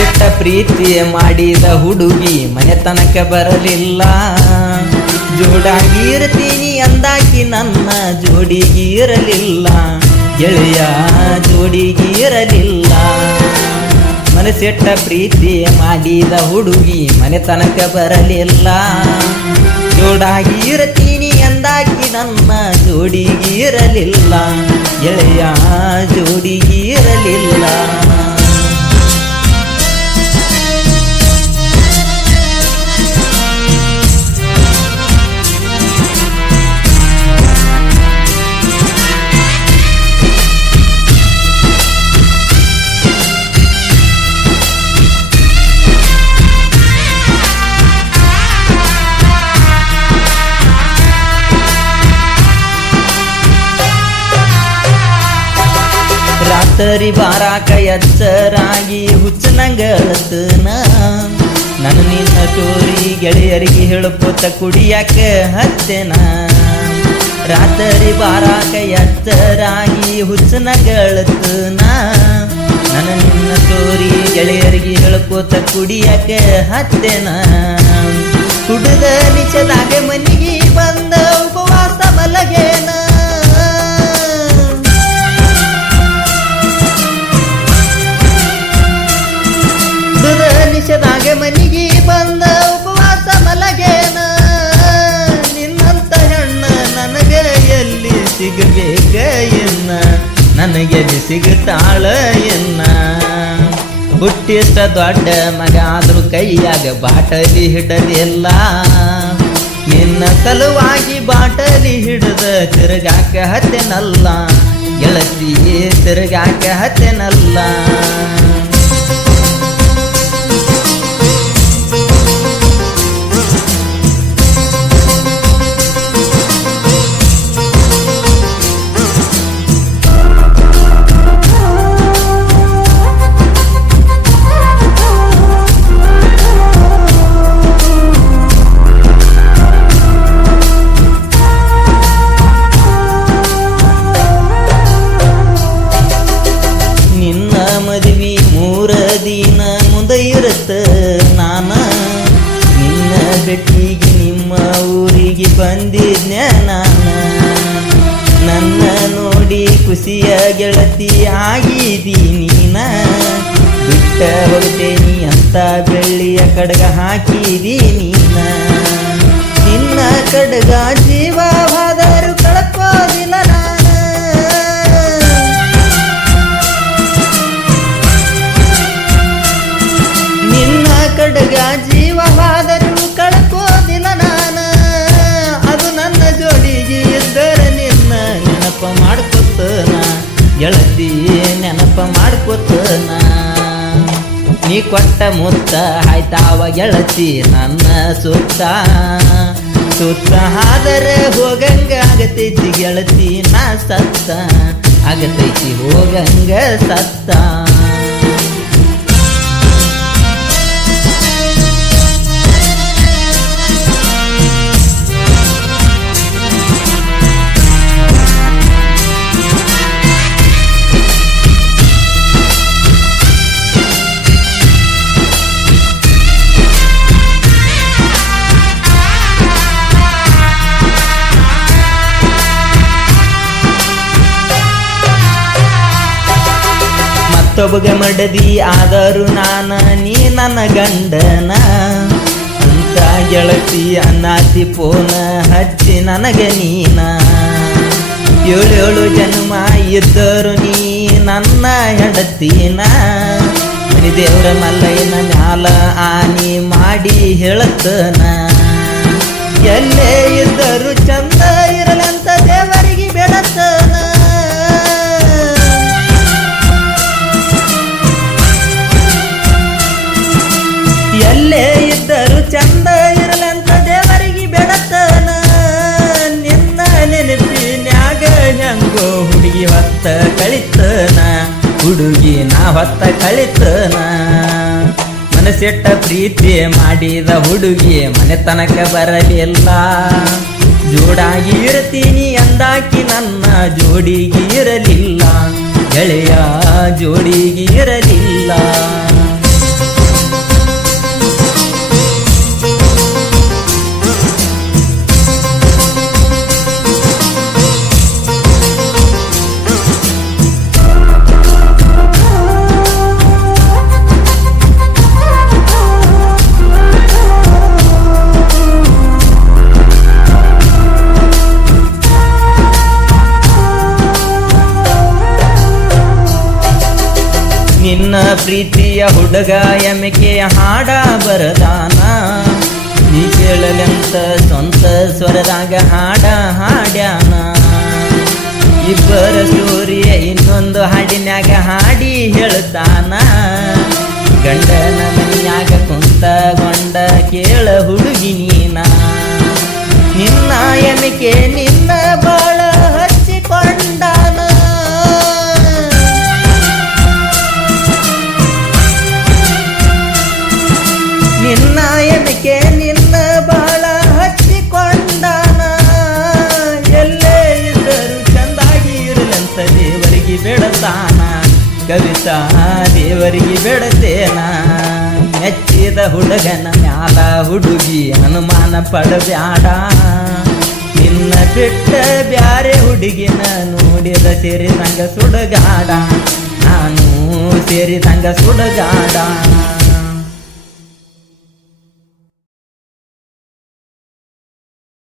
ಮನಸ್ಸಿಟ್ಟ ಪ್ರೀತಿ ಮಾಡಿದ ಹುಡುಗಿ ಮನೆ ತನಕ ಬರಲಿಲ್ಲ. ಜೋಡಾಗಿರ್ತೀನಿ ಅಂದಾಕಿ ನನ್ನ ಜೋಡಿಗಿರಲಿಲ್ಲ. ಗೆಳೆಯ ಜೋಡಿಗಿರಲಿಲ್ಲ. ಮನಸೆಟ್ಟ ಪ್ರೀತಿ ಮಾಡಿದ ಹುಡುಗಿ ಮನೆ ತನಕ ಬರಲಿಲ್ಲ. ಜೋಡಾಗಿರ್ತೀನಿ ಅಂದಾಕಿ ನನ್ನ ಜೋಡಿಗಿರಲಿಲ್ಲ. ಗೆಳೆಯ ಜೋಡಿಗಿರಲಿಲ್ಲ. ರಾತ್ರಿ ಬಾರಾಕ ಎಚ್ಚರಾಗಿ ಹುಚ್ಚನಂಗಳತನ ನಾನು ನಿನ್ನ ತೋರಿ ಗೆಳೆಯರಿಗೆ ಹೇಳಪೋತ ಕುಡಿಯಾಕ ಹತ್ತೆನ. ರಾತ್ರಿ ಬಾರಾಕ ಎಚ್ಚರಾಗಿ ಹುಚ್ಚನಗಳತನ ನಾನು ನಿನ್ನ ತೋರಿ ಗೆಳೆಯರಿಗೆ ಹೇಳಕೋತ ಕುಡಿಯಾಕ ಹತ್ತೆನ. ಕುಡಿದ ನಿಚದಾಗ ಮನಿಗೆ ಬಂದ ಮನಿಗೆ ಬಂದ ಉಪವಾಸ ಮಲಗೇನ? ನಿನ್ನಂತ ಹೆಣ್ಣ ನನಗೆ ಎಲ್ಲಿ ಸಿಗಬೇಕ ಎನ್ನ? ನನಗೆಲ್ಲಿ ಸಿಗುತ್ತಾಳ ಎನ್ನ? ಹುಟ್ಟಿಷ್ಟ ದೊಡ್ಡ ಮಗ ಆದ್ರೂ ಕೈಯಾಗ ಬಾಟಲಿ ಹಿಡದಿಲ್ಲ ನಿನ್ನ ಸಲುವಾಗಿ ಬಾಟಲಿ ಹಿಡಿದ ತಿರುಗಾಕ ಹತ್ತೆನಲ್ಲ? ಗೆಳತಿ ತಿರುಗಾಕ ಹತ್ತೆನಲ್ಲ? ಬಂದಿದ್ನೆ ನಾನು ನನ್ನ ನೋಡಿ ಖುಷಿಯ ಗೆಳತಿ ಆಗಿದ್ದೀನಿ ಬಿಟ್ಟ ಹೋಗ್ತೇನಿ ಅಂತ ಬೆಳ್ಳಿಯ ಕಡಗ ಹಾಕಿದಿ ನೀನ. ನಿನ್ನ ಕಡಗ ಗೆಳತಿ ನೆನಪ ಮಾಡ್ಕೊತನ ನೀ. ಕೊಟ್ಟ ಮುತ್ತ ಆಯ್ತಾವ ಗೆಳತಿ ನನ್ನ ಸುತ್ತ. ಸುತ್ತ ಆದರೆ ಹೋಗಂಗ ಆಗತೈತಿ ಗೆಳತಿ ನಾ ಸತ್ತ. ಆಗತೈತಿ ಹೋಗಂಗ ಸತ್ತ. ಮತ್ತೊಬ್ಬಗ ಮಡದಿ, ಆದರೂ ನಾನ ನೀ ನನ್ನ ಗಂಡನ. ಅಂತ ಗೆಳತಿ ಅನ್ನಾತಿ ಪೋನ ಹಚ್ಚಿ ನನಗೆ ನೀನ. ಏಳೇಳು ಜನ್ಮ ಇದ್ದರು ನೀ ನನ್ನ ಹೆಂಡತಿನ. ದೇವ್ರ ಮಲ್ಲಯ್ಯನ ಮ್ಯಾಲ ಆನಿ ಮಾಡಿ ಹೇಳತ್ತನ. ಎಲ್ಲೇ ಇದ್ದರು ಚಂದ ಹೊತ್ತ ಕಳಿತನ, ಹುಡುಗಿ ನಾ ಹೊತ್ತ ಕಳಿತನ. ಮನಸ್ಸಿಟ್ಟ ಪ್ರೀತಿ ಮಾಡಿದ ಹುಡುಗಿ ಮನೆ ತನಕ ಬರಲಿಲ್ಲ. ಜೋಡಾಗಿ ಇರ್ತೀನಿ ಅಂದಾಕಿ ನನ್ನ ಜೋಡಿಗೆ ಇರಲಿಲ್ಲ. ಗೆಳೆಯ ಜೋಡಿಗೆ ಇರಲಿಲ್ಲ. ಪ್ರೀತಿಯ ಹುಡುಗ ಎಮಿಕೆಯ ಹಾಡ ಬರದಾನ. ನೀ ಕೇಳಲೆಂತ ಸ್ವಂತ ಸ್ವರದಾಗ ಹಾಡ ಹಾಡ್ಯಾನ. ಇಬ್ಬರ ಸ್ಟೋರಿಯ ಇನ್ನೊಂದು ಹಾಡಿನ್ಯಾಗ ಹಾಡಿ ಹೇಳ್ತಾನ. ಗಂಡನ ಮನಿಯಾಗ ಕುಂತಗೊಂಡ ಕೇಳ ಹುಡುಗಿ ನೀನ. ನಿನ್ನ ಎಮಿಕೆ ನಿನ್ನ ಬೆಳತಾನ ಕವಿತಾ ದೇವರಿಗೆ ಬೆಳತೇನ. ಮೆಚ್ಚಿದ ಹುಡುಗನ ಮ್ಯಾಲ ಹುಡುಗಿ ಅನುಮಾನ ಪಡಬ್ಯಾಡ. ನಿನ್ನ ಬಿಟ್ಟ ಬ್ಯಾರೆ ಹುಡುಗಿನ ನೋಡಿದ ಸೇರಿ ನಂಗ ಸುಡಗಾಡ. ನಾನು ಸೇರಿದಂಗ ಸುಡಗಾಡ.